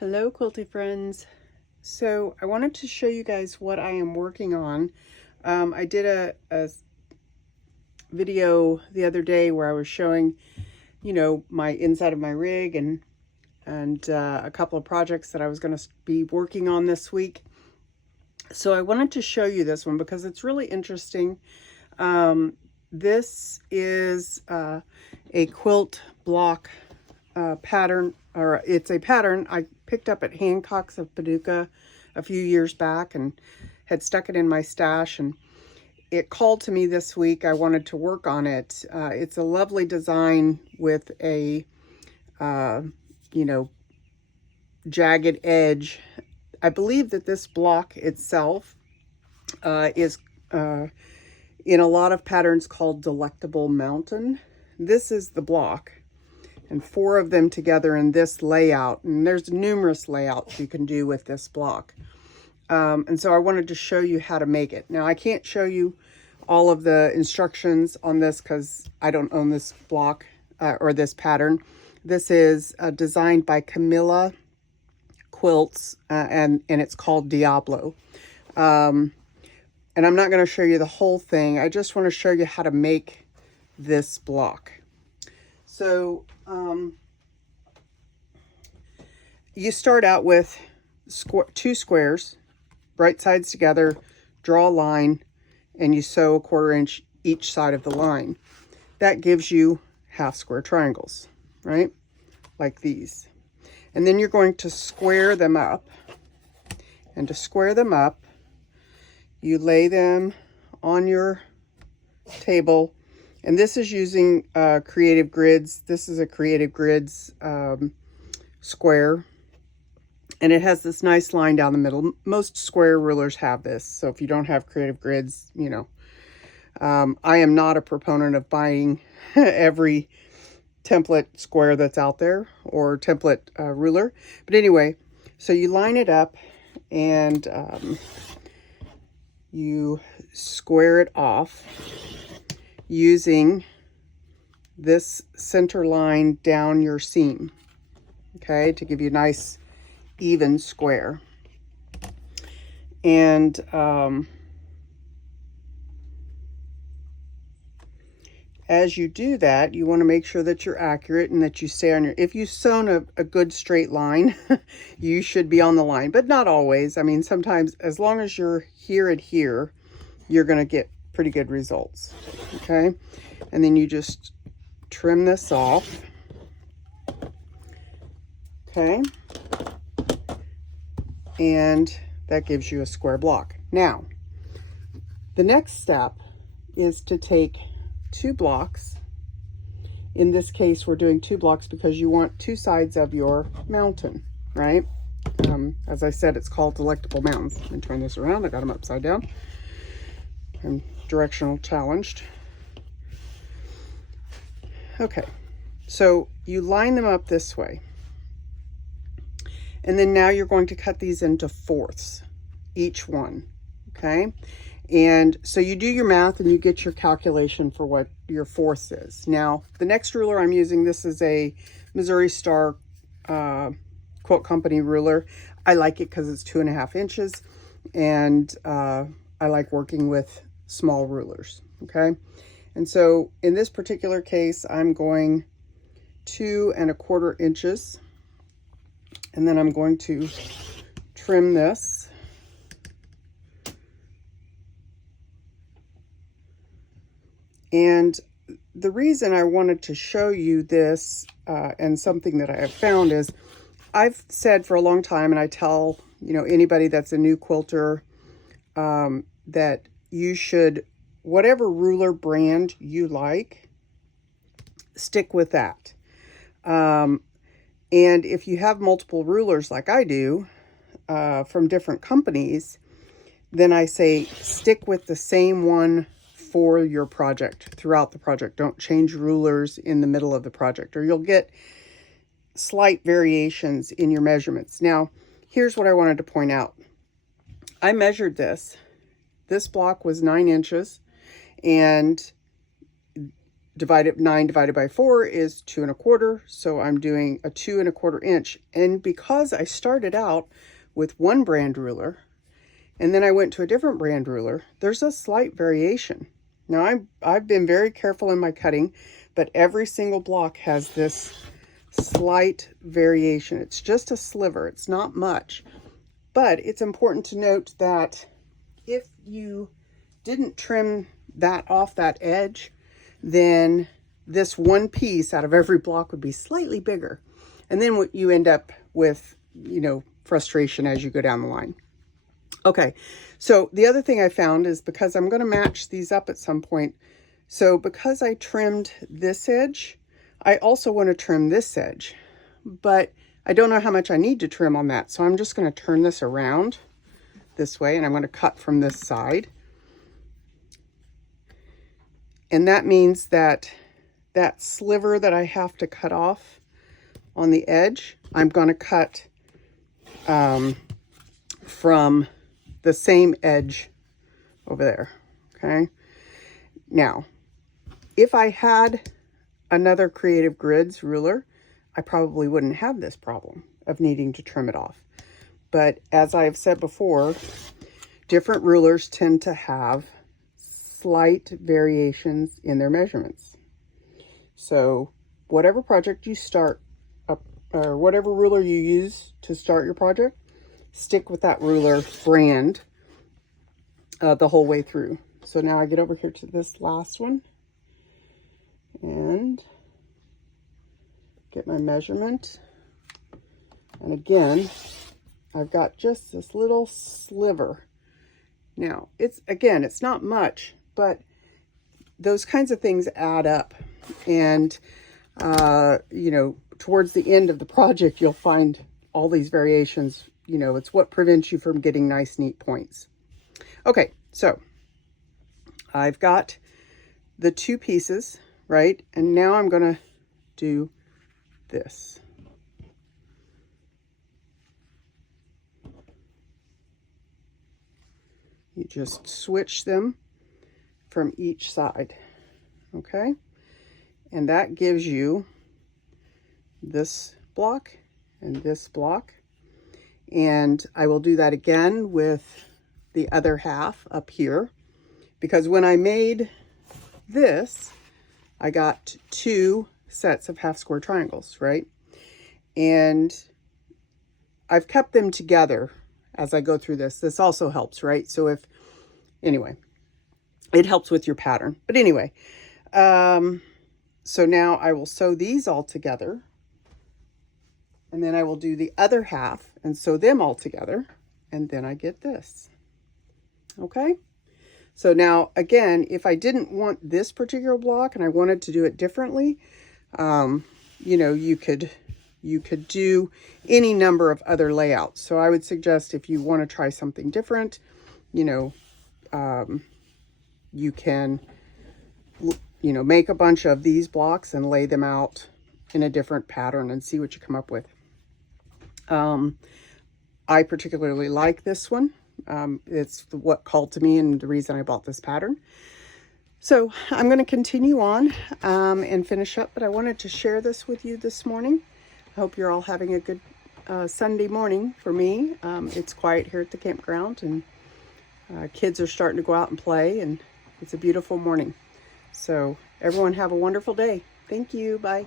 Hello quilty friends. So I wanted to show you guys what I am working on. I did a video the other day where I was showing, my inside of my rig and a couple of projects that I was going to be working on this week. So I wanted to show you this one because it's really interesting. This is a quilt block pattern, or it's a pattern I picked up at Hancock's of Paducah a few years back and had stuck it in my stash, and it called to me this week. I wanted to work on it. It's a lovely design with a jagged edge. I believe that this block itself is in a lot of patterns called Delectable Mountain. This is the block, and 4 of them together in this layout. And there's numerous layouts you can do with this block. And so I wanted to show you how to make it. Now I can't show you all of the instructions on this because I don't own this block or this pattern. This is designed by Camilla Quilts and it's called Diablo. And I'm not going to show you the whole thing. I just want to show you how to make this block. So you start out with 2 squares, right sides together, draw a line, and you sew a 1/4 inch each side of the line. That gives you half square triangles, right? Like these. And then you're going to square them up. And to square them up, you lay them on your table. And this is using Creative Grids. This is a Creative Grids square. And it has this nice line down the middle. Most square rulers have this. So if you don't have Creative Grids, I am not a proponent of buying every template square that's out there or template ruler. But anyway, so you line it up and you square it off using this center line down your seam, okay, to give you a nice even square. And as you do that, you want to make sure that you're accurate and that you stay on your, if you've sewn a good straight line, you should be on the line, but not always. I mean, sometimes as long as you're here and here, you're going to get pretty good results. Okay. And then you just trim this off. Okay. And that gives you a square block. Now, the next step is to take 2 blocks. In this case, we're doing 2 blocks because you want 2 sides of your mountain, right? As I said, it's called Delectable Mountain. Let me turn this around. I got them upside down. I'm directional challenged. Okay, so you line them up this way. And then now you're going to cut these into 4ths, each one, okay? And so you do your math and you get your calculation for what your 4ths is. Now, the next ruler I'm using, this is a Missouri Star Quilt Company ruler. I like it because it's 2.5 inches, and I like working with small rulers, okay? And so in this particular case, I'm going 2 1/4 inches. And then I'm going to trim this. And the reason I wanted to show you this and something that I have found is I've said for a long time, and I tell, anybody that's a new quilter that you should, whatever ruler brand you like, stick with that. And if you have multiple rulers like I do from different companies, then I say stick with the same one for your project throughout the project. Don't change rulers in the middle of the project, or you'll get slight variations in your measurements. Now, here's what I wanted to point out. I measured this. This block was 9 inches, and 9 divided by 4 is 2 1/4. So I'm doing a 2 1/4 inch. And because I started out with one brand ruler and then I went to a different brand ruler, there's a slight variation. Now I've been very careful in my cutting, but every single block has this slight variation. It's just a sliver. It's not much, but it's important to note that if you didn't trim that off that edge, then this one piece out of every block would be slightly bigger. And then what you end up with, you know, frustration as you go down the line. Okay, so the other thing I found is, because I'm going to match these up at some point, so because I trimmed this edge, I also want to trim this edge, but I don't know how much I need to trim on that. So I'm just going to turn this around this way, and I'm going to cut from this side. And that means that that sliver that I have to cut off on the edge, I'm going to cut from the same edge over there. Okay. Now, if I had another Creative Grids ruler, I probably wouldn't have this problem of needing to trim it off. But as I've said before, different rulers tend to have slight variations in their measurements. So whatever project you start up, or whatever ruler you use to start your project, stick with that ruler brand the whole way through. So now I get over here to this last one and get my measurement. And again, I've got just this little sliver. Now, it's not much, but those kinds of things add up. And, you know, towards the end of the project, you'll find all these variations. You know, it's what prevents you from getting nice, neat points. Okay, so I've got the two pieces, right? And now I'm going to do this. You just switch them from each side, okay? And that gives you this block and this block. And I will do that again with the other half up here, because when I made this, I got 2 sets of half square triangles, right? And I've kept them together as I go through this. This also helps, right? So anyway, it helps with your pattern. But anyway, so now I will sew these all together, and then I will do the other half and sew them all together, and then I get this. Okay? So now, again, if I didn't want this particular block and I wanted to do it differently, you know, you could do any number of other layouts. So I would suggest, if you want to try something different, you know, you can, you know, make a bunch of these blocks and lay them out in a different pattern and see what you come up with. I particularly like this one. It's what called to me and the reason I bought this pattern. So I'm going to continue on and finish up, but I wanted to share this with you this morning. I hope you're all having a good Sunday morning. For me, it's quiet here at the campground, and kids are starting to go out and play, and it's a beautiful morning. So everyone have a wonderful day. Thank you. Bye.